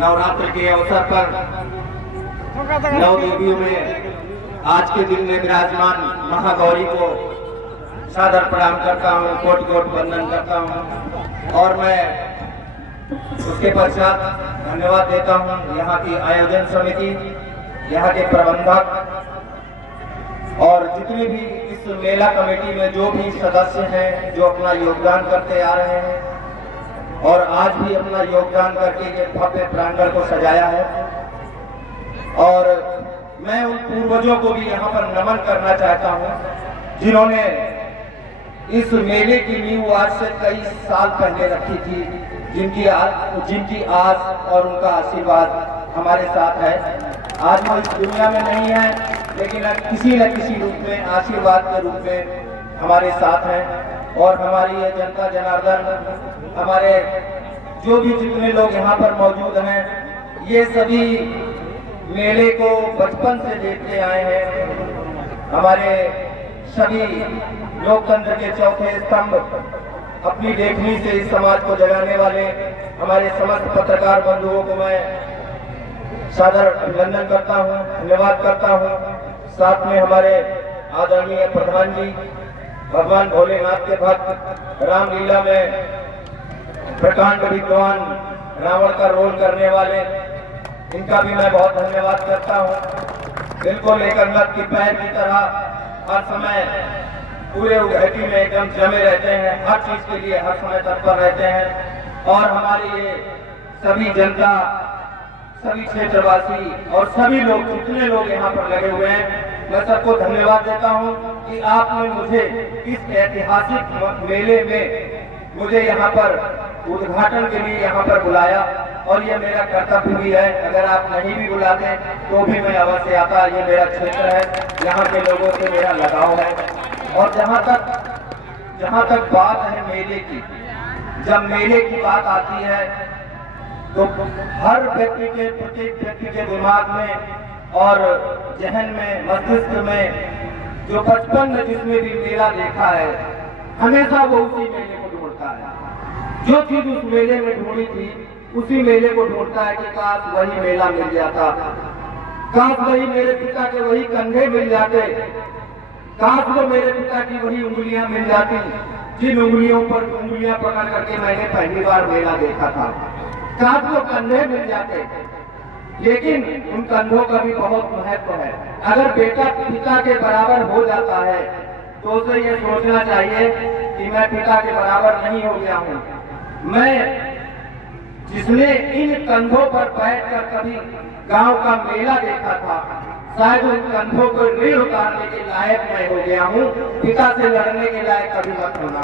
नवरात्र के अवसर पर नौ देवियों में आज के दिन में विराजमान महागौरी को सादर प्रणाम करता हूँ, कोटि कोटि वंदन करता हूँ। और मैं उसके पश्चात धन्यवाद देता हूँ यहाँ की आयोजन समिति, यहाँ के प्रबंधक और जितने भी इस मेला कमेटी में जो भी सदस्य हैं जो अपना योगदान करते आ रहे हैं और आज भी अपना योगदान करके ये भव्य प्रांगण को सजाया है। और मैं उन पूर्वजों को भी यहाँ पर नमन करना चाहता हूँ जिन्होंने इस मेले की नींव आज से कई साल पहले रखी थी, जिनकी आस और उनका आशीर्वाद हमारे साथ है। आज वो इस दुनिया में नहीं है, लेकिन किसी न किसी रूप में आशीर्वाद के रूप में हमारे साथ हैं। और हमारी ये जनता जनार्दन, हमारे जो भी जितने लोग यहाँ पर मौजूद हैं, ये सभी मेले को बचपन से देखते आए हैं। हमारे सभी लोकतंत्र के चौथे स्तंभ, अपनी लेखनी से इस समाज को जगाने वाले हमारे समस्त पत्रकार बंधुओं को मैं सादर अभिनंदन करता हूँ, धन्यवाद करता हूँ। साथ में हमारे आदरणीय प्रधान जी, भगवान भोलेनाथ के भक्त, रामलीला में प्रकांड विद्वान रावण का रोल करने वाले, इनका भी मैं बहुत धन्यवाद करता हूँ। बिल्कुल एक अंगद की पैर की तरह हर समय पूरे उघैती में एकदम जमे रहते हैं, हर चीज के लिए हर समय तत्पर रहते हैं। और हमारी ये सभी जनता, सभी क्षेत्रवासी और सभी लोग, जितने लोग यहाँ पर लगे हुए हैं, मैं सबको धन्यवाद देता हूँ कि आपने मुझे इस ऐतिहासिक मेले में मुझे यहाँ पर उद्घाटन के लिए यहाँ पर बुलाया। और ये मेरा कर्तव्य भी है, अगर आप नहीं भी बुलाते तो भी मैं अवश्य आता। ये मेरा क्षेत्र है, यहाँ के लोगों से मेरा लगाव है। और जहाँ तक बात है मेले की, जब मेले की बात आती है तो हर व्यक्ति के, प्रत्येक व्यक्ति के दिमाग में और जहन में, मस्तिष्क में जो बचपन में जिसने भी मेला देखा है, हमेशा वो उसी मेले को ढूंढता है। जो चीज उस मेले में ढूंढी थी, उसी मेले को ढूंढता है कि काश वही मेला मिल जाता, काश वही मेरे पिता के वही कंधे मिल जाते, काश वो मेरे पिता की वही उंगलियां मिल जाती, जिन उंगलियों पर उंगलियां पकड़ करके मैंने पहली बार मेला देखा था। काश वो कंधे मिल जाते। लेकिन उन कंधों का भी बहुत महत्व है। अगर बेटा पिता के बराबर हो जाता है तो उसे ये सोचना चाहिए कि मैं पिता के बराबर नहीं हो गया हूँ। मैं जिसने इन कंधों पर बैठकर कभी गांव का मेला देखा था, शायद उन कंधों को रीढ़ उतारने के लायक मैं हो गया हूँ, पिता से लड़ने के लायक कभी मत होना।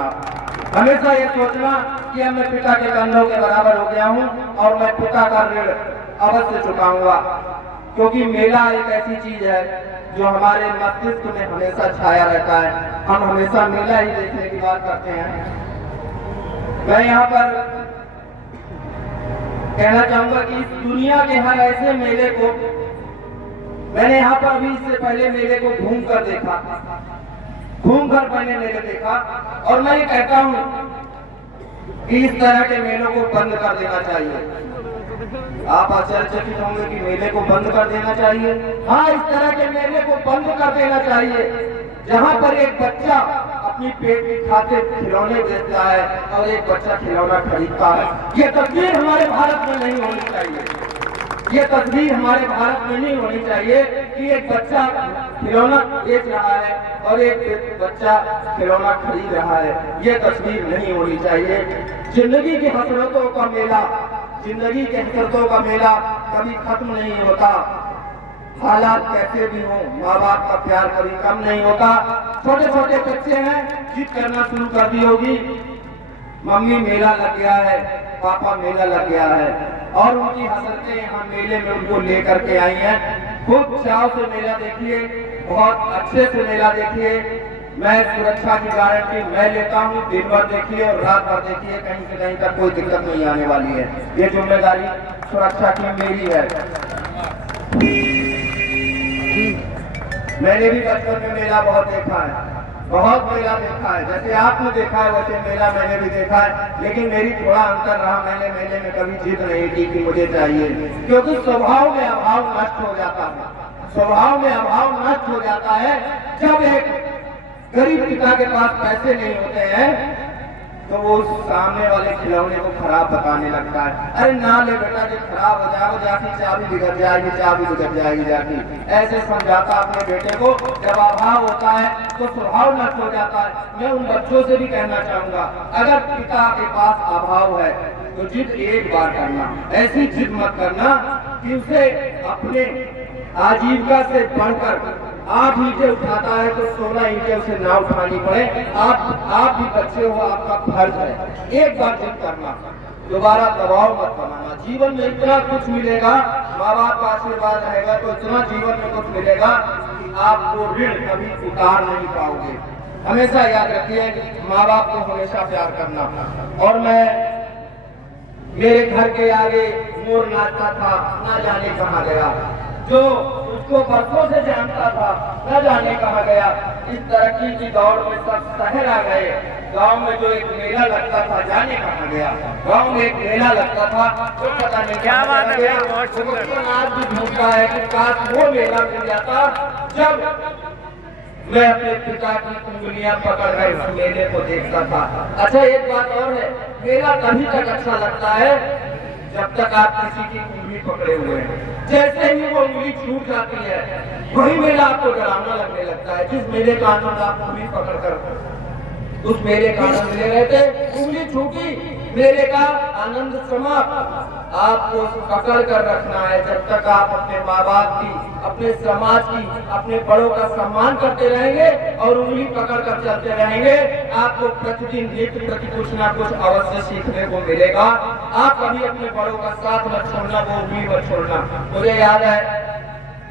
हमेशा ये सोचना कि अब मैं पिता के कंधों के बराबर हो गया हूँ और मैं पिता का ऋण अवश्य चुकाऊंगा। क्योंकि मेला एक ऐसी चीज है जो हमारे मस्तिष्क में हमेशा छाया रहता है। हम हमेशा मेला ही देखने की बात करते हैं। मैं यहाँ पर कहना चाहूंगा कि इस दुनिया के हर ऐसे मेले को मैंने यहाँ पर भी इससे पहले मेले को घूम कर मैंने मेले देखा। और मैं ये कहता हूँ कि इस तरह के मेलों को बंद कर देना चाहिए। आप आश्चर्यचकित होंगे कि मेले को बंद कर देना चाहिए। हाँ, इस तरह के मेले को बंद कर देना चाहिए जहाँ पर एक बच्चा अपनी पेट की खातिर खिलौने बेचता है और एक बच्चा खिलौना खरीदता है। ये तस्वीर हमारे भारत में नहीं होनी चाहिए। ये तस्वीर हमारे भारत में नहीं होनी चाहिए कि एक बच्चा खिलौना बेच रहा है और एक बच्चा खिलौना खरीद रहा है। ये तस्वीर नहीं होनी चाहिए। जिंदगी की हसरतों का मेला, जिंदगी के हसरतों का मेला कभी खत्म नहीं होता। हालात कैसे भी हों, माँ बाप का प्यार कभी कम नहीं होता। छोटे छोटे बच्चे हैं, जिद करना शुरू कर दी होगी, मम्मी मेला लग गया है, पापा मेला लग गया है, और उनकी हसरतें यहाँ मेले में उनको लेकर के आई हैं। खूब चाव से मेला देखिए, बहुत अच्छे से मेला देखिए। मैं सुरक्षा की गारंटी मैं लेता हूँ। दिन भर देखिए और रात भर देखिए, कहीं से कहीं तक कोई दिक्कत नहीं आने वाली है। ये जिम्मेदारी सुरक्षा की मेरी है। मैंने भी बचपन में मेला बहुत देखा है। बहुत मेला देखा है, जैसे आपने देखा है वैसे मेला मैंने भी देखा है, लेकिन मेरी थोड़ा अंतर रहा। मैंने मेले में कभी जिद नहीं की कि मुझे चाहिए, क्योंकि स्वभाव में अभाव नष्ट हो जाता है। स्वभाव में अभाव नष्ट हो जाता है जब एक गरीब पिता के पास पैसे नहीं होते हैं तो वो सामने वाले खिलौने को खराब बताने लगता है। अरे ना ले बेटा, जो खराब हो जाएगा जाके चाबी बिगड़ जाएगी, चाबी बिगड़ जाएगी जाके, ऐसे समझाता अपने बेटे को। जब अभाव होता है तो स्वभाव नष्ट हो जाता है। मैं उन बच्चों से भी कहना चाहूंगा, अगर पिता के पास अभाव है तो जिद एक बार करना, ऐसी जिद मत करना कि उसे अपने आजीविका से बढ़कर 8 ईंटें उठाता है तो 16 ईंटें उसे ना उठानी पड़े। आप भी बच्चे हो, आपका फर्ज है। एक बार जिद करना, दोबारा दबाव मत बनाना। जीवन में इतना कुछ मिलेगा, माँ बाप का आशीर्वाद रहेगा तो इतना जीवन में कुछ मिलेगा कि आपको ऋण कभी उतार नहीं पाओगे। हमेशा याद रखिए, माँ बाप को हमेशा प्यार करना। और मैं मेरे घर के आगे मोर नाचता था, ना जाने कहाँ गया। जो उसको बरसों से जानता था, न जाने कहाँ गया। इस तरक्की की दौड़ में सब शहर आ गए। गांव में जो एक मेला लगता था, जाने कहाँ गया। गांव में एक मेला लगता था, तो पता नहीं क्या बात है। आज भी ढूंढता है कि काश वो मेला मिल जाता जब मैं अपने पिता की उंगलियां पकड़ कर इस मेले को देखता था। अच्छा, एक बात और है, मेला तभी तक अच्छा लगता है जब तक आप किसी की उंगली पकड़े हुए हैं। जैसे ही वो उंगली छूट जाती है, वही मेला आपको डरावना लगने लगता है। जिस मेले का आनंद आप उंगली पकड़कर उस मेले का आनंद ले रहे थे, उंगली छूटी, मेले का आनंद समाप्त। आपको पकड़ कर रखना है जब तक आप अपने माँ बाप की, अपने समाज की, अपने बड़ों का सम्मान करते रहेंगे और उंगली पकड़ कर चलते रहेंगे। आपको प्रतिदिन नित्य प्रति कुछ ना कुछ अवश्य सीखने को मिलेगा। आप कभी अपने बड़ों का साथ मत छोड़ना, वो उंगली मत छोड़ना। मुझे याद है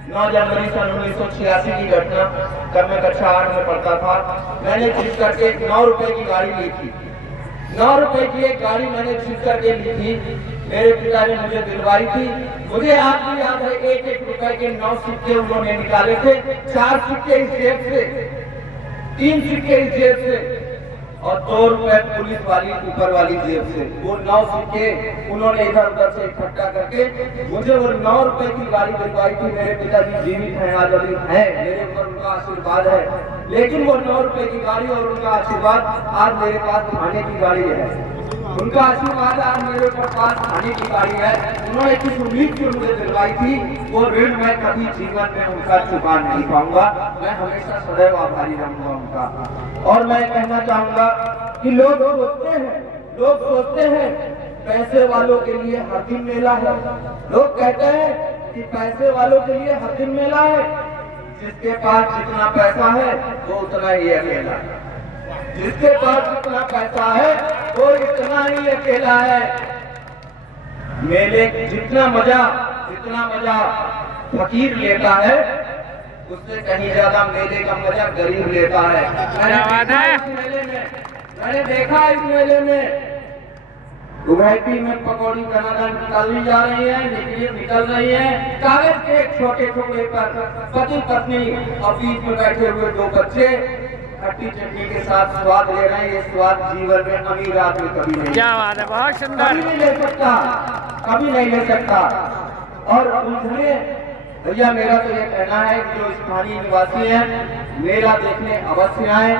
9 जनवरी सन 1986 की घटना, जब मैं कक्षा 8 में पढ़ता था। मैंने जिद करके 9 रुपए की गाड़ी ली थी। 9 रुपए की एक गाड़ी मैंने जिद करके ली थी। मेरे पिता ने मुझे दिलवाई थी। मुझे आज भी याद है, 1-1 रुपए के 9 सिक्के उन्होंने निकाले थे। 4 सिक्के इस जेब से, 3 सिक्के इस जेब से और 2 रुपए पुलिस वाली ऊपर वाली जेब से। वो 9 सिक्के उन्होंने इधर उधर से इकट्ठा करके मुझे वो 9 रुपए की गाड़ी दिलवाई थी। मेरे पिताजी जीवित हैं, आज अभी हैं, मेरे ऊपर उनका आशीर्वाद है। लेकिन वो 9 रुपए की गाड़ी और उनका आशीर्वाद आज मेरे पास खाने की गाड़ी है। उनका आशीर्वाद आज मेरे पास खाने की गाड़ी है। उन्होंने किस उम्मीद की मुझे दिलवाई थी, वो ऋण मैं कभी जीवन में उनका चुका नहीं पाऊंगा। मैं हमेशा सदैव आभारी रहूंगा उनका। और मैं कहना चाहूंगा कि लोग सोचते हैं पैसे वालों के लिए हर दिन मेला है। लोग कहते हैं कि पैसे वालों के लिए हर दिन मेला है। जिसके पास जितना पैसा है वो उतना ही अकेला है। जिसके पास जितना पैसा है वो इतना ही अकेला है। मेले जितना मजा फकीर लेता है, उससे कहीं ज्यादा मेले का मजा गरीब लेता है। मैंने देखा इस मेले में उभैती में पकौड़ी बनाना निकाली जा रही है, निकल रही है। कागज के छोटे टुकड़े पर पति पत्नी और बीच में बैठे हुए 2 बच्चे खट्टी चटनी के साथ स्वाद ले रहे हैं। ये स्वाद जीवन में अमीर आदमी कभी नहीं, क्या बात है, बहुत सुंदर, कभी नहीं ले सकता। और उन्होंने भैया, मेरा तो ये कहना है कि जो स्थानीय निवासी हैं मेला देखने अवश्य आए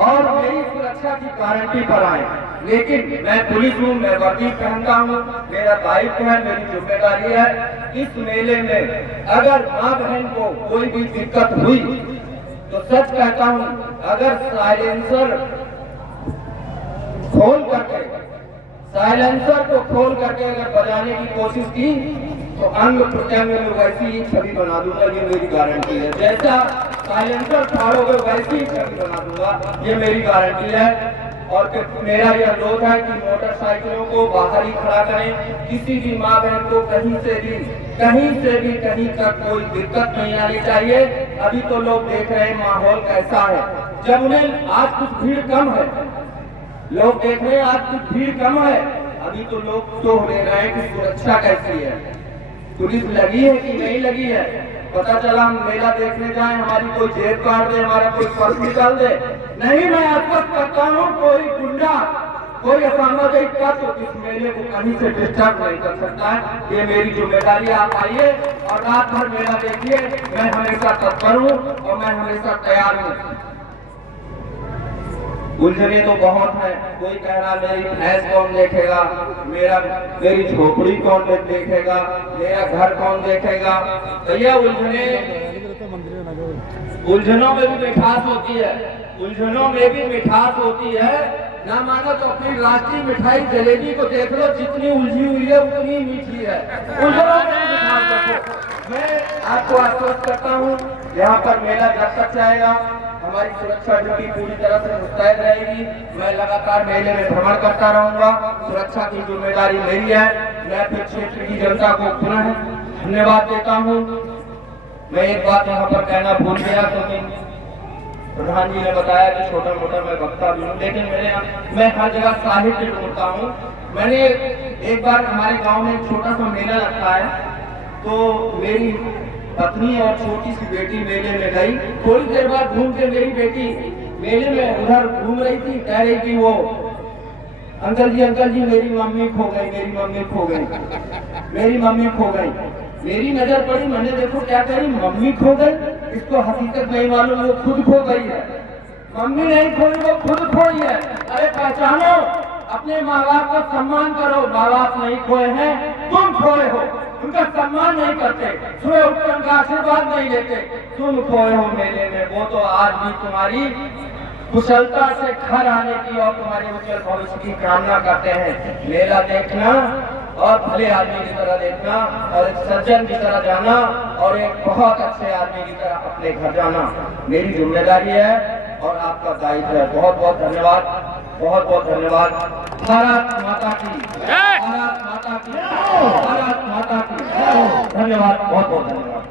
और मेरी सुरक्षा की गारंटी पर आए। लेकिन मैं पुलिस हूँ, मैं वर्दी पहनता हूँ, मेरा दायित्व है, मेरी जिम्मेदारी है। इस मेले में अगर माँ बहन को कोई भी दिक्कत हुई तो सच कहता हूँ, अगर साइलेंसर को खोल करके अगर बजाने की कोशिश की तो अंग प्रत्यंग में वैसी ही छवि बना दूंगा, ये मेरी गारंटी है। जैसा साइलेंसर फाड़ोगे वैसी ही छवि बना दूंगा, ये मेरी गारंटी है। और मेरा यह अनुरोध है कि मोटरसाइकिलों को बाहर ही खड़ा करें। किसी भी माँ बहन को कहीं से भी कहीं तक कोई दिक्कत नहीं आनी चाहिए। अभी तो लोग देख रहे हैं माहौल कैसा है। जब उन्हें आज कुछ भीड़ कम है, लोग देख रहे हैं आज कुछ भीड़ कम है, अभी तो लोग तो ले रहे हैं कि सुरक्षा कैसी है, पुलिस लगी है कि नहीं लगी है। पता चला हम मेला देखने जाए, हमारी कोई जेब काट दे, हमारा कोई पर्स निकाल दे। नहीं, मैं आश्वस्त करता हूँ, कोई गुंडा, कोई असामाजिक तत्व इस मेले को कहीं से डिस्टर्ब नहीं कर सकता है। ये मेरी जिम्मेदारी। आप आइए और रात भर मेला देखिए। मैं हमेशा तत्पर हूँ और मैं हमेशा तैयार हूँ। उलझने तो बहुत है। कोई कह रहा मेरी भैंस कौन देखेगा, मेरी झोपड़ी कौन देखेगा, मेरा घर कौन देखेगा। भैया उलझनों में भी मिठास होती है, उलझनों में भी मिठास होती है। ना मानो तो अपनी राष्ट्रीय मिठाई जलेबी को देख लो, जितनी उलझी हुई है उतनी मीठी है। उलझनों में भी मिठास रखो। मैं आपको आश्वस्त करता हूँ, यहाँ पर मेला जब तक जाएगा हमारी सुरक्षा ड्यूटी पूरी तरह से मुस्तैद रहेगी। मैं लगातार मेले में भ्रमण करता रहूंगा। सुरक्षा की जिम्मेदारी मेरी है। मैं फिर क्षेत्र की जनता को पुनः धन्यवाद देता हूं। मैं एक बात यहाँ पर कहना भूल गया, क्योंकि प्रधान जी ने बताया कि छोटा मोटा मैं वक्ता भी हूँ, लेकिन मैं हर जगह साहित्य ढूंढता हूँ। मैंने एक बार हमारे गाँव में एक छोटा सा मेला लगता है, तो मेरी पत्नी और छोटी सी बेटी मेले में गई। थोड़ी देर बाद घूम के मेरी बेटी मेले में उधर घूम रही थी, कह रही थी वो अंकल जी मेरी मम्मी खो गई, मेरी मम्मी खो गई, मेरी मम्मी खो गई। मेरी नजर पड़ी, मैंने देखो क्या करी, मम्मी खो गई। इसको हकीकत नहीं मालूम, वो खुद खो गई है। मम्मी नहीं खोई, वो खुद खोई है। अरे पहचानो, अपने माँ बाप का सम्मान करो। माँ बाप नहीं खोए हैं, तुम खोए हो, उनका सम्मान नहीं करते, सुबह उठकर उनका आशीर्वाद नहीं लेते। तुम खोए हो मेले में, वो तो आज भी तुम्हारी कुशलता से घर आने की और तुम्हारे उज्जवल भविष्य की कामना करते हैं। मेला देखना और भले आदमी की तरह देखना, और एक सज्जन की तरह जाना, और एक बहुत अच्छे आदमी की तरह अपने घर जाना मेरी जिम्मेदारी है और आपका दायित्व है। बहुत बहुत धन्यवाद, बहुत बहुत धन्यवाद। भारत माता की, भारत माता की, भारत माता की धन्यवाद, बहुत बहुत धन्यवाद।